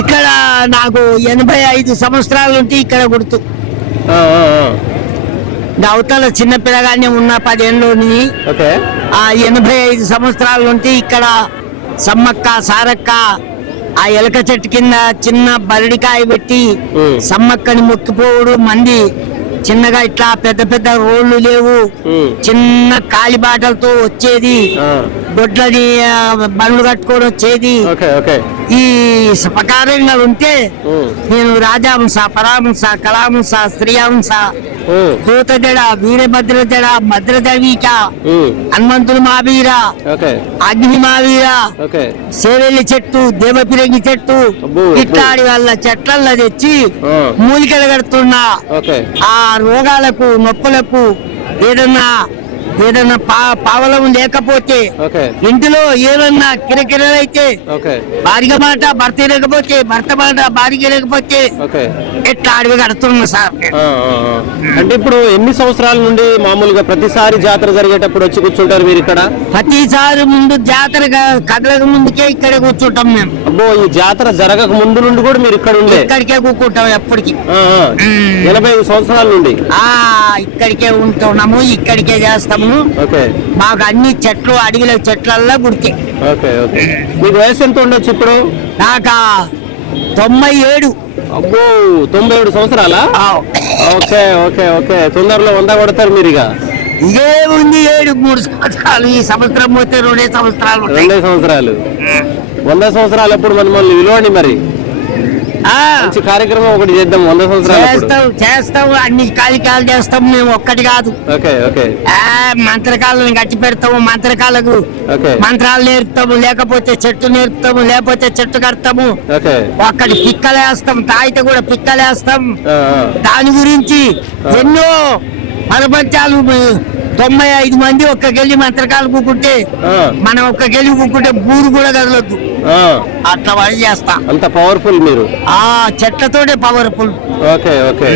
ఇక్కడ నాకు ఎనభై ఐదు సంవత్సరాల నుండి ఇక్కడ గుర్తు. అవతల చిన్న పిల్లగానే ఉన్న పదేళ్ళలోని ఆ ఎనభై ఐదు సంవత్సరాల నుండి ఇక్కడ సమ్మక్క సారక్క ఆ ఎలక చెట్టు కింద చిన్న బరడికాయ పెట్టి. సమ్మక్కని మొక్కిపోవుడు మంది. చిన్నగా ఇట్లా పెద్ద పెద్ద రోడ్లు లేవు. చిన్న కాలిబాటలతో వచ్చేది. ఆ, బండ్లు కట్టుకొని వచ్చేది. ఈ ప్రకారంగా ఉంటే. నేను రాజాంశ పరాంశ కళాంశ స్త్రీయాంశ ఉమ్. దూతదడ వీరభద్రదడ భద్రదవీక ఉమ్. హనుమంతులు మావీర అగ్ని మావీర సేవెల్లి చెట్టు దేవపిరంగి చెట్టు ఇట్లాడి వాళ్ళ చెట్లల్లో తెచ్చి. మూలికలు కడుతున్నా ఆ రోగాలకు నొప్పులకు ఏదన్నా ఏదన్నా పా పావలం లేకపోతే ఇంటిలో ఏదన్నా కిరకిరలైతే భార్య మాట భర్త లేకపోతే భర్త మాట భార్య లేకపోతే ఎట్లా అడవి కడుతున్నా సార్. అంటే ఇప్పుడు ఎన్ని సంవత్సరాల నుండి మామూలుగా ప్రతిసారి జాతర జరిగేటప్పుడు వచ్చి కూర్చుంటారు మీరు ఇక్కడ? ప్రతిసారి ముందు జాతర కదలక ముందుకే ఇక్కడ కూర్చుంటాం మేము. అబ్బో ఈ జాతర జరగక ముందు నుండి కూడా మీరు ఇక్కడ ఉండే. ఇక్కడికే కూర్చుంటాం ఎప్పటికి. ఎనభై ఐదు సంవత్సరాల నుండి. ఆ ఇక్కడికే ఉంటున్నాము ఇక్కడికే చేస్తాము. ఓకే. మాకు అన్ని చెట్లు అడవిలో చెట్లల్లో గుర్తే ఓకే ఓకే. మీకు వయసు ఎంత ఉండొచ్చు ఇప్పుడు? నాకు తొంభై ఏడు అబ్బో తొంభై ఏడు సంవత్సరాలా ఓకే ఓకే ఓకే. తొందరలో వంద కొడతారు మీరు ఇక. ఇదే ఉంది ఏడు మూడు సంవత్సరాలు. ఈ సంవత్సరం పోతే రెండే సంవత్సరాలు. రెండే సంవత్సరాలు. వంద సంవత్సరాలు అప్పుడు మనం మళ్ళీ విలువండి మరి. మంచి కార్యక్రమం ఒకటి చేద్దాం వంద సంవత్సరాలు చేస్తాం చేస్తాం. అన్ని కార్యక్రమాలు చేస్తాం మేము ఒక్కటి కాదు. Okay okay. ఆ మంత్రకాలను గట్టి పెడతాము మంత్రకాలకు. మంత్రాలు నేర్పుతాము లేకపోతే చెట్టు నేర్పుతాము లేకపోతే చెట్టు కడతాము. ఒక్కటి పిక్కలేస్తాం తాయితే కూడా పిక్కలేస్తాం. దాని గురించి ఎన్నో ప్రపంచాలు తొంభై ఐదు మంది ఒక్క గెలి మంత్రకాలు కూకుంటే మనం ఒక్క గెలి కూకుంటే బూరు కూడా కదలొద్దు. అట్లా పని చేస్తా. అంత పవర్ఫుల్ మీరు. ఆ చెట్లతోనే పవర్ఫుల్ ఓకే ఓకే.